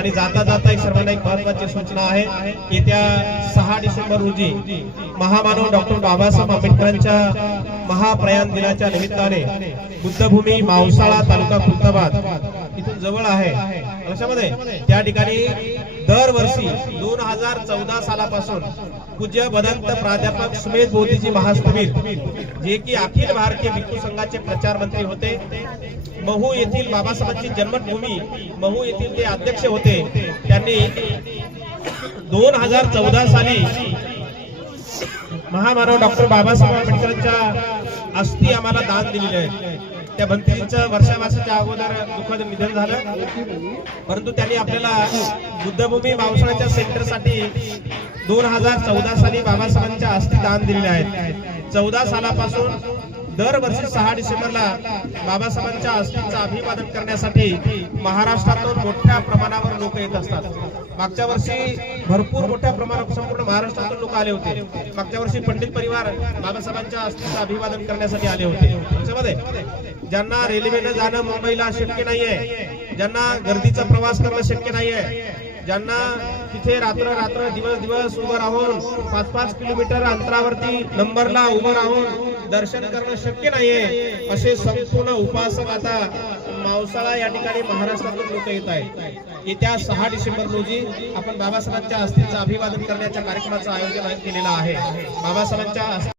आणि जाता जाता एक सर्वांना एक महत्वाची सूचना आहे येत्या सहा डिसेंबर रोजी महामानव डॉक्टर बाबासाहेब आंबेडकरांच्या महाप्रयाण दिनाच्या निमित्ताने बुद्धभूमी मावसाळा तालुका खुलताबाद इथून जवळ आहे. लक्षामध्ये त्या ठिकाणी दरवर्षी दोन हजार चौदा सालापासून पूज्य भदंत प्राध्यापक सुमेध बोधीजी महास्तवीर जे की अखिल भारतीय भिक्खू संघाचे प्रचार मंत्री होते. महू येथील बाबासाहेबांची जन्मभूमी महू येथील ते अध्यक्ष होते त्यांनी दोन हजार चौदा साली महामानव डॉक्टर बाबासाहेब आंबेडकरांच्या अस्थि आम्हाला दान दिलेले आहे. त्या भंतीचं वर्षावासाच्या अगोदर दुःखद निधन झालं. परंतु त्यांनी आपल्याला बुद्धभूमी मावसाळ्याच्या सेंटरसाठी दोन हजार चौदा साली बाबासाहेबांच्या अस्थी दान दिलेले आहेत. चौदा सालापासून दरवर्षी सहा डिसेंबरला बाबासाहेबांच्या अस्थींचं अभिवादन करण्यासाठी महाराष्ट्रातून मोठ्या प्रमाणावर लोक येत असतात. मागच्या वर्षी भरपूर मोठ्या प्रमाणात संपूर्ण महाराष्ट्रातून लोक आले होते. मागच्या वर्षी पंडित परिवार बाबासाहेबांच्या अस्थींचं अभिवादन करण्यासाठी आले होते. त्याच्यामध्ये ज्यांना रेल्वेनं जाणं मुंबईला शक्य नाहीये ज्यांना गर्दीचा प्रवास करणं शक्य नाहीये ज्यांना तिथे रात्र रात्र दिवस दिवस उभं राहून पाच पाच किलोमीटर अंतरावरती नंबरला उभं राहून दर्शन करणं शक्य नाहीये असे संपूर्ण उपासक आता मावसाळा या ठिकाणी महाराष्ट्रातून लोक येत आहेत. येत्या सहा डिसेंबर रोजी आपण बाबासाहेबांच्या अस्थींचं अभिवादन करण्याच्या कार्यक्रमाचं आयोजन केलेलं आहे. बाबासाहेबांच्या